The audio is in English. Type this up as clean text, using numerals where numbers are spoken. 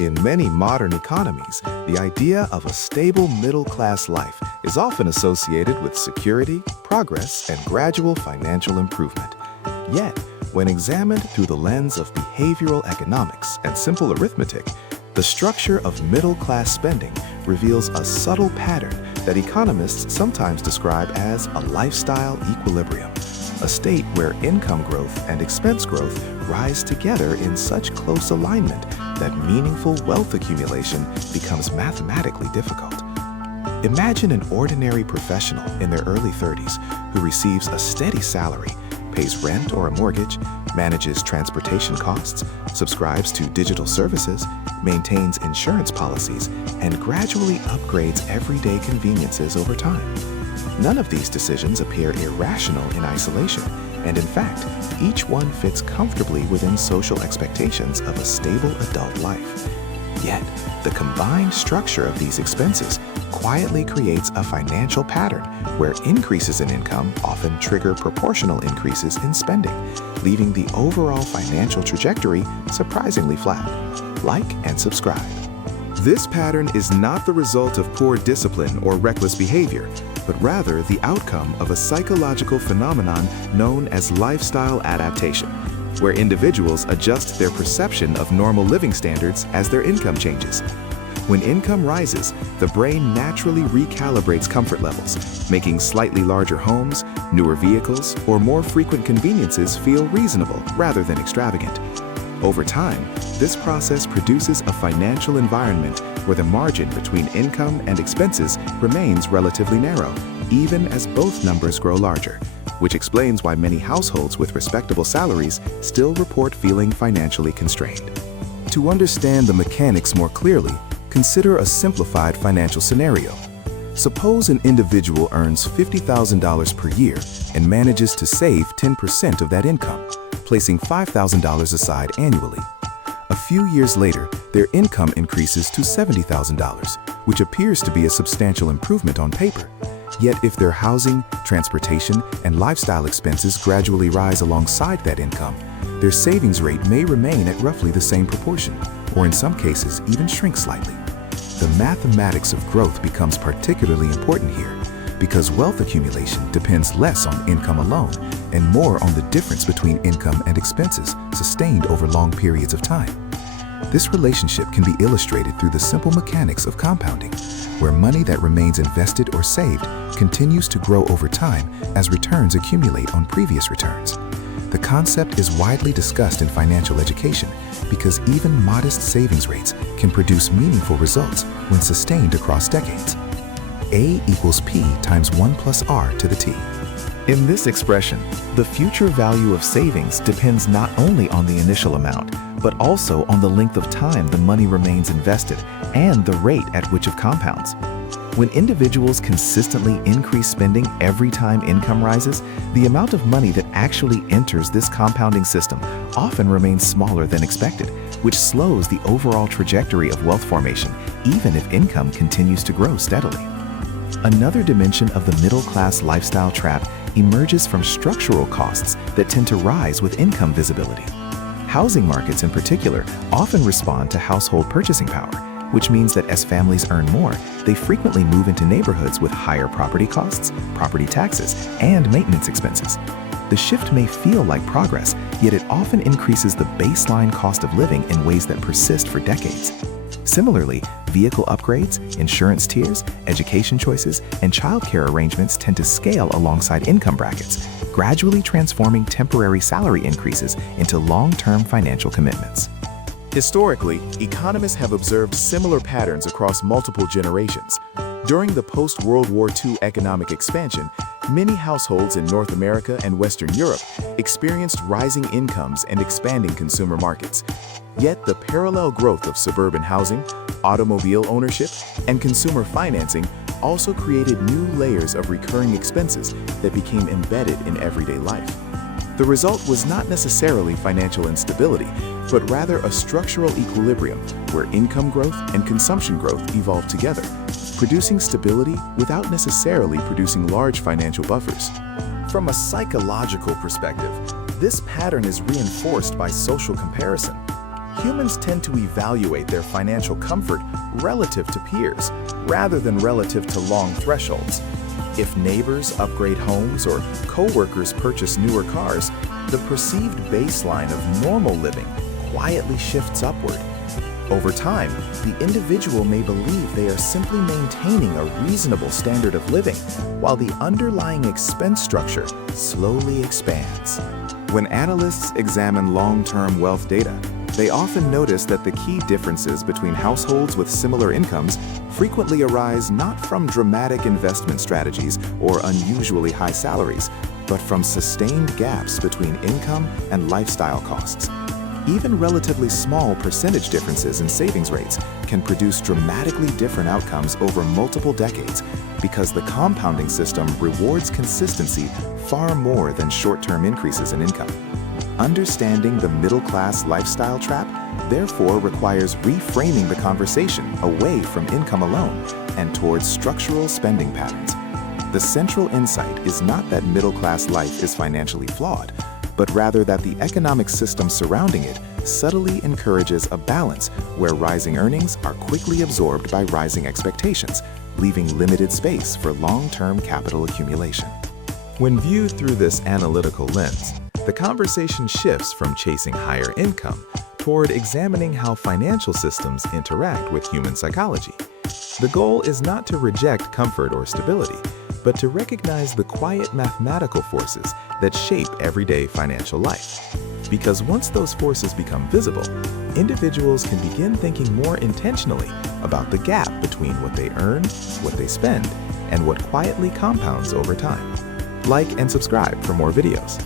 In many modern economies, the idea of a stable middle-class life is often associated with security, progress, and gradual financial improvement. Yet, when examined through the lens of behavioral economics and simple arithmetic, the structure of middle-class spending reveals a subtle pattern that economists sometimes describe as a lifestyle equilibrium, a state where income growth and expense growth rise together in such close alignment that meaningful wealth accumulation becomes mathematically difficult. Imagine an ordinary professional in their early 30s who receives a steady salary, pays rent or a mortgage, manages transportation costs, subscribes to digital services, maintains insurance policies, and gradually upgrades everyday conveniences over time. None of these decisions appear irrational in isolation, and in fact, each one fits comfortably within social expectations of a stable adult life. Yet, the combined structure of these expenses quietly creates a financial pattern where increases in income often trigger proportional increases in spending, leaving the overall financial trajectory surprisingly flat. Like and subscribe. This pattern is not the result of poor discipline or reckless behavior, but rather the outcome of a psychological phenomenon known as lifestyle adaptation, where individuals adjust their perception of normal living standards as their income changes. When income rises, the brain naturally recalibrates comfort levels, making slightly larger homes, newer vehicles, or more frequent conveniences feel reasonable rather than extravagant. Over time, this process produces a financial environment where the margin between income and expenses remains relatively narrow, even as both numbers grow larger, which explains why many households with respectable salaries still report feeling financially constrained. To understand the mechanics more clearly, consider a simplified financial scenario. Suppose an individual earns $50,000 per year and manages to save 10% of that income, placing $5,000 aside annually. A few years later, their income increases to $70,000, which appears to be a substantial improvement on paper. Yet if their housing, transportation, and lifestyle expenses gradually rise alongside that income, their savings rate may remain at roughly the same proportion, or in some cases even shrink slightly. The mathematics of growth becomes particularly important here, because wealth accumulation depends less on income alone and more on the difference between income and expenses sustained over long periods of time. This relationship can be illustrated through the simple mechanics of compounding, where money that remains invested or saved continues to grow over time as returns accumulate on previous returns. The concept is widely discussed in financial education because even modest savings rates can produce meaningful results when sustained across decades. A equals P times 1 plus R to the T. In this expression, the future value of savings depends not only on the initial amount, but also on the length of time the money remains invested and the rate at which it compounds. When individuals consistently increase spending every time income rises, the amount of money that actually enters this compounding system often remains smaller than expected, which slows the overall trajectory of wealth formation, even if income continues to grow steadily. Another dimension of the middle-class lifestyle trap emerges from structural costs that tend to rise with income visibility. Housing markets in particular often respond to household purchasing power, which means that as families earn more, they frequently move into neighborhoods with higher property costs, property taxes, and maintenance expenses. The shift may feel like progress, yet it often increases the baseline cost of living in ways that persist for decades. Similarly, vehicle upgrades, insurance tiers, education choices, and childcare arrangements tend to scale alongside income brackets, gradually transforming temporary salary increases into long-term financial commitments. Historically, economists have observed similar patterns across multiple generations. During the post-World War II economic expansion, many households in North America and Western Europe experienced rising incomes and expanding consumer markets. Yet the parallel growth of suburban housing, automobile ownership, and consumer financing also created new layers of recurring expenses that became embedded in everyday life. The result was not necessarily financial instability, but rather a structural equilibrium where income growth and consumption growth evolved together, producing stability without necessarily producing large financial buffers. From a psychological perspective, this pattern is reinforced by social comparison. Humans tend to evaluate their financial comfort relative to peers, rather than relative to long thresholds. If neighbors upgrade homes or coworkers purchase newer cars, the perceived baseline of normal living quietly shifts upward. Over time, the individual may believe they are simply maintaining a reasonable standard of living, while the underlying expense structure slowly expands. When analysts examine long-term wealth data, they often notice that the key differences between households with similar incomes frequently arise not from dramatic investment strategies or unusually high salaries, but from sustained gaps between income and lifestyle costs. Even relatively small percentage differences in savings rates can produce dramatically different outcomes over multiple decades because the compounding system rewards consistency far more than short-term increases in income. Understanding the middle-class lifestyle trap therefore requires reframing the conversation away from income alone and towards structural spending patterns. The central insight is not that middle-class life is financially flawed, but rather that the economic system surrounding it subtly encourages a balance where rising earnings are quickly absorbed by rising expectations, leaving limited space for long-term capital accumulation. When viewed through this analytical lens, the conversation shifts from chasing higher income toward examining how financial systems interact with human psychology. The goal is not to reject comfort or stability, but to recognize the quiet mathematical forces that shape everyday financial life. Because once those forces become visible, individuals can begin thinking more intentionally about the gap between what they earn, what they spend, and what quietly compounds over time. Like and subscribe for more videos.